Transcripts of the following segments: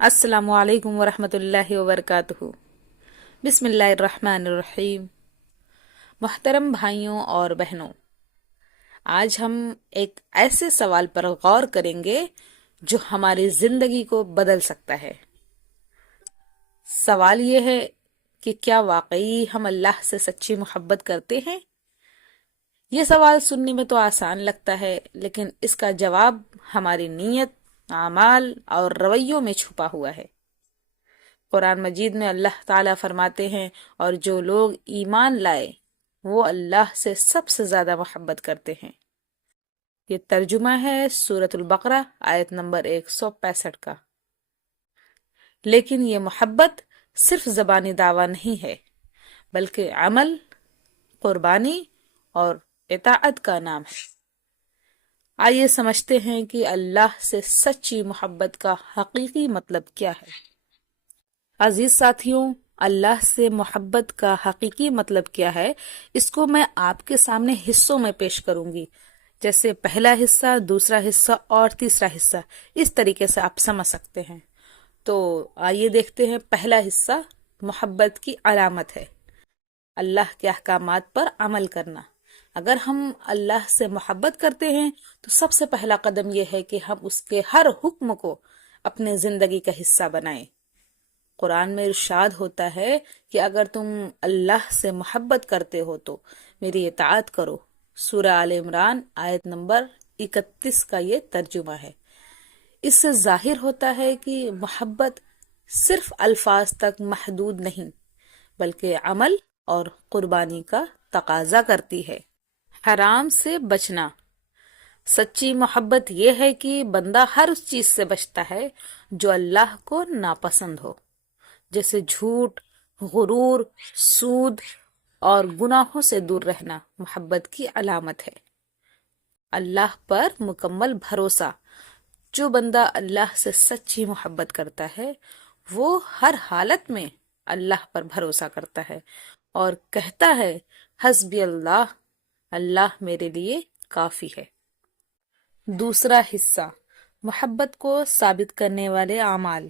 السلام علیکم ورحمۃ اللہ وبرکاتہ۔ بسم اللہ الرحمن الرحیم۔ محترم بھائیوں اور بہنوں، آج ہم ایک ایسے سوال پر غور کریں گے جو ہماری زندگی کو بدل سکتا ہے۔ سوال یہ ہے کہ کیا واقعی ہم اللہ سے سچی محبت کرتے ہیں؟ یہ سوال سننے میں تو آسان لگتا ہے، لیکن اس کا جواب ہماری نیت، اعمال اور رویوں میں چھپا ہوا ہے۔ قرآن مجید میں اللہ تعالیٰ فرماتے ہیں، اور جو لوگ ایمان لائے وہ اللہ سے سب سے زیادہ محبت کرتے ہیں۔ یہ ترجمہ ہے سورۃ البقرہ آیت نمبر 165 کا۔ لیکن یہ محبت صرف زبانی دعویٰ نہیں ہے، بلکہ عمل، قربانی اور اطاعت کا نام ہے۔ آئیے سمجھتے ہیں کہ اللہ سے سچی محبت کا حقیقی مطلب کیا ہے۔ عزیز ساتھیوں، اللہ سے محبت کا حقیقی مطلب کیا ہے، اس کو میں آپ کے سامنے حصوں میں پیش کروں گی، جیسے پہلا حصہ، دوسرا حصہ اور تیسرا حصہ۔ اس طریقے سے آپ سمجھ سکتے ہیں۔ تو آئیے دیکھتے ہیں۔ پہلا حصہ محبت کی علامت ہے، اللہ کے احکامات پر عمل کرنا۔ اگر ہم اللہ سے محبت کرتے ہیں تو سب سے پہلا قدم یہ ہے کہ ہم اس کے ہر حکم کو اپنے زندگی کا حصہ بنائیں۔ قرآن میں ارشاد ہوتا ہے کہ اگر تم اللہ سے محبت کرتے ہو تو میری اطاعت کرو۔ سورہ آل عمران آیت نمبر 31 کا یہ ترجمہ ہے۔ اس سے ظاہر ہوتا ہے کہ محبت صرف الفاظ تک محدود نہیں، بلکہ عمل اور قربانی کا تقاضا کرتی ہے۔ حرام سے بچنا۔ سچی محبت یہ ہے کہ بندہ ہر اس چیز سے بچتا ہے جو اللہ کو ناپسند ہو، جیسے جھوٹ، غرور، سود اور گناہوں سے دور رہنا محبت کی علامت ہے۔ اللہ پر مکمل بھروسہ۔ جو بندہ اللہ سے سچی محبت کرتا ہے وہ ہر حالت میں اللہ پر بھروسہ کرتا ہے اور کہتا ہے، حسبی اللہ، اللہ میرے لیے کافی ہے۔ دوسرا حصہ، محبت کو ثابت کرنے والے اعمال۔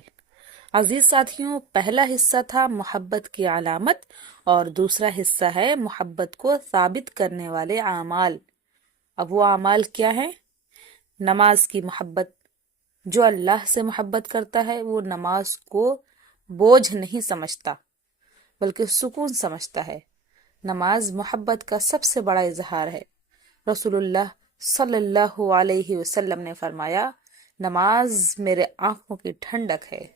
عزیز ساتھیوں، پہلا حصہ تھا محبت کی علامت اور دوسرا حصہ ہے محبت کو ثابت کرنے والے اعمال۔ اب وہ اعمال کیا ہیں؟ نماز کی محبت۔ جو اللہ سے محبت کرتا ہے وہ نماز کو بوجھ نہیں سمجھتا بلکہ سکون سمجھتا ہے۔ نماز محبت کا سب سے بڑا اظہار ہے۔ رسول اللہ صلی اللہ علیہ وسلم نے فرمایا، نماز میرے آنکھوں کی ٹھنڈک ہے۔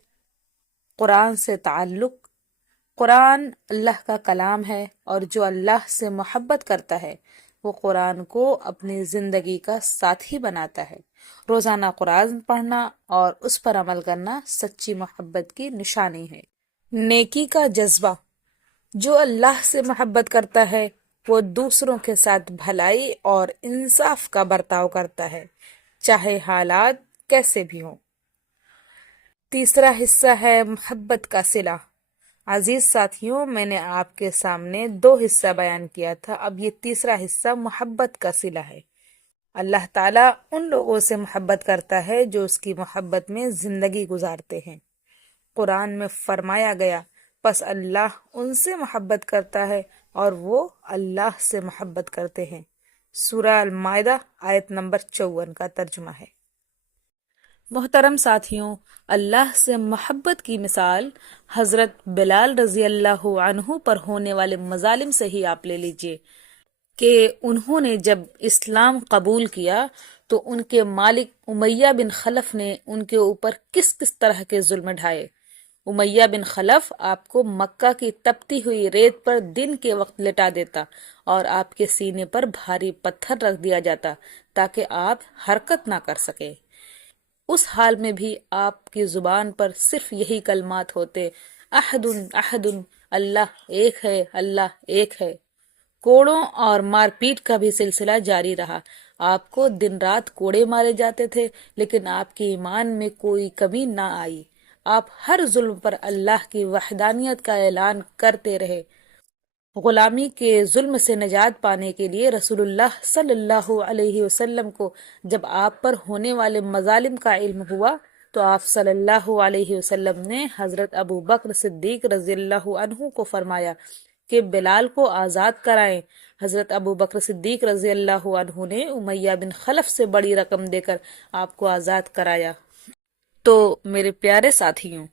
قرآن سے تعلق۔ قرآن اللہ کا کلام ہے، اور جو اللہ سے محبت کرتا ہے وہ قرآن کو اپنی زندگی کا ساتھی بناتا ہے۔ روزانہ قرآن پڑھنا اور اس پر عمل کرنا سچی محبت کی نشانی ہے۔ نیکی کا جذبہ۔ جو اللہ سے محبت کرتا ہے وہ دوسروں کے ساتھ بھلائی اور انصاف کا برتاؤ کرتا ہے، چاہے حالات کیسے بھی ہوں۔ تیسرا حصہ ہے محبت کا صلہ۔ عزیز ساتھیوں، میں نے آپ کے سامنے دو حصہ بیان کیا تھا، اب یہ تیسرا حصہ محبت کا صلہ ہے۔ اللہ تعالیٰ ان لوگوں سے محبت کرتا ہے جو اس کی محبت میں زندگی گزارتے ہیں۔ قرآن میں فرمایا گیا، پس اللہ ان سے محبت کرتا ہے اور وہ اللہ سے محبت کرتے ہیں۔ سورہ المائدہ آیت نمبر 54 کا ترجمہ ہے۔ محترم ساتھیوں، اللہ سے محبت کی مثال حضرت بلال رضی اللہ عنہ پر ہونے والے مظالم سے ہی آپ لے لیجئے کہ انہوں نے جب اسلام قبول کیا تو ان کے مالک امیہ بن خلف نے ان کے اوپر کس کس طرح کے ظلم ڈھائے۔ امیہ بن خلف آپ کو مکہ کی تپتی ہوئی ریت پر دن کے وقت لٹا دیتا اور آپ کے سینے پر بھاری پتھر رکھ دیا جاتا تاکہ آپ حرکت نہ کر سکے۔ اس حال میں بھی آپ کی زبان پر صرف یہی کلمات ہوتے، احد احد، اللہ ایک ہے، اللہ ایک ہے۔ کوڑوں اور مار پیٹ کا بھی سلسلہ جاری رہا۔ آپ کو دن رات کوڑے مارے جاتے تھے، لیکن آپ کے ایمان میں کوئی کمی نہ آئی۔ آپ ہر ظلم پر اللہ کی وحدانیت کا اعلان کرتے رہے۔ غلامی کے ظلم سے نجات پانے کے لیے رسول اللہ صلی اللہ علیہ وسلم کو جب آپ پر ہونے والے مظالم کا علم ہوا تو آپ صلی اللہ علیہ وسلم نے حضرت ابو بکر صدیق رضی اللہ عنہ کو فرمایا کہ بلال کو آزاد کرائیں۔ حضرت ابو بکر صدیق رضی اللہ عنہ نے امیہ بن خلف سے بڑی رقم دے کر آپ کو آزاد کرایا۔ تو میرے پیارے ساتھیوں،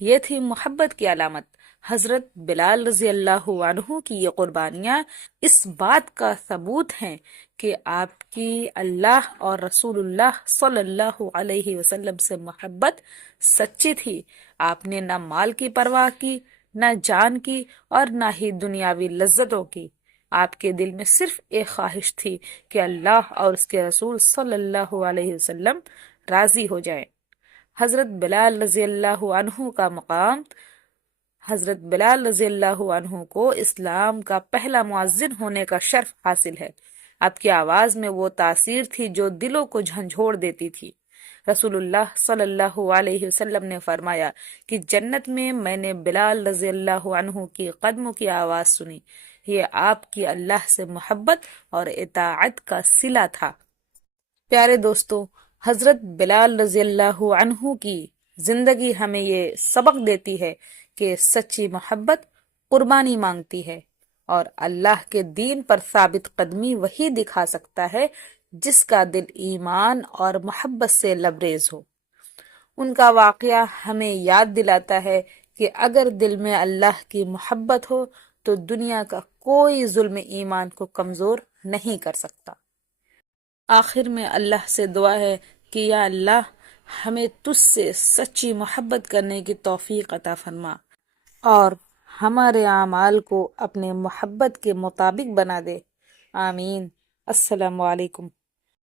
یہ تھی محبت کی علامت۔ حضرت بلال رضی اللہ عنہ کی یہ قربانیاں اس بات کا ثبوت ہیں کہ آپ کی اللہ اور رسول اللہ صلی اللہ علیہ وسلم سے محبت سچی تھی۔ آپ نے نہ مال کی پرواہ کی، نہ جان کی، اور نہ ہی دنیاوی لذتوں کی۔ آپ کے دل میں صرف ایک خواہش تھی کہ اللہ اور اس کے رسول صلی اللہ علیہ وسلم راضی ہو جائیں۔ حضرت بلال رضی اللہ عنہ کا مقام، حضرت بلال رضی اللہ عنہ کو اسلام کا پہلا مؤذن ہونے کا شرف حاصل ہے۔ آپ کی آواز میں وہ تاثیر تھی جو دلوں کو جھنجھوڑ دیتی تھی۔ رسول اللہ صلی اللہ علیہ وسلم نے فرمایا کہ جنت میں نے بلال رضی اللہ عنہ کی قدموں کی آواز سنی۔ یہ آپ کی اللہ سے محبت اور اطاعت کا صلہ تھا۔ پیارے دوستو، حضرت بلال رضی اللہ عنہ کی زندگی ہمیں یہ سبق دیتی ہے کہ سچی محبت قربانی مانگتی ہے، اور اللہ کے دین پر ثابت قدمی وہی دکھا سکتا ہے جس کا دل ایمان اور محبت سے لبریز ہو۔ ان کا واقعہ ہمیں یاد دلاتا ہے کہ اگر دل میں اللہ کی محبت ہو تو دنیا کا کوئی ظلم ایمان کو کمزور نہیں کر سکتا۔ آخر میں اللہ سے دعا ہے کہ یا اللہ، ہمیں تجھ سے سچی محبت کرنے کی توفیق عطا فرما، اور ہمارے اعمال کو اپنے محبت کے مطابق بنا دے۔ آمین۔ السلام علیکم۔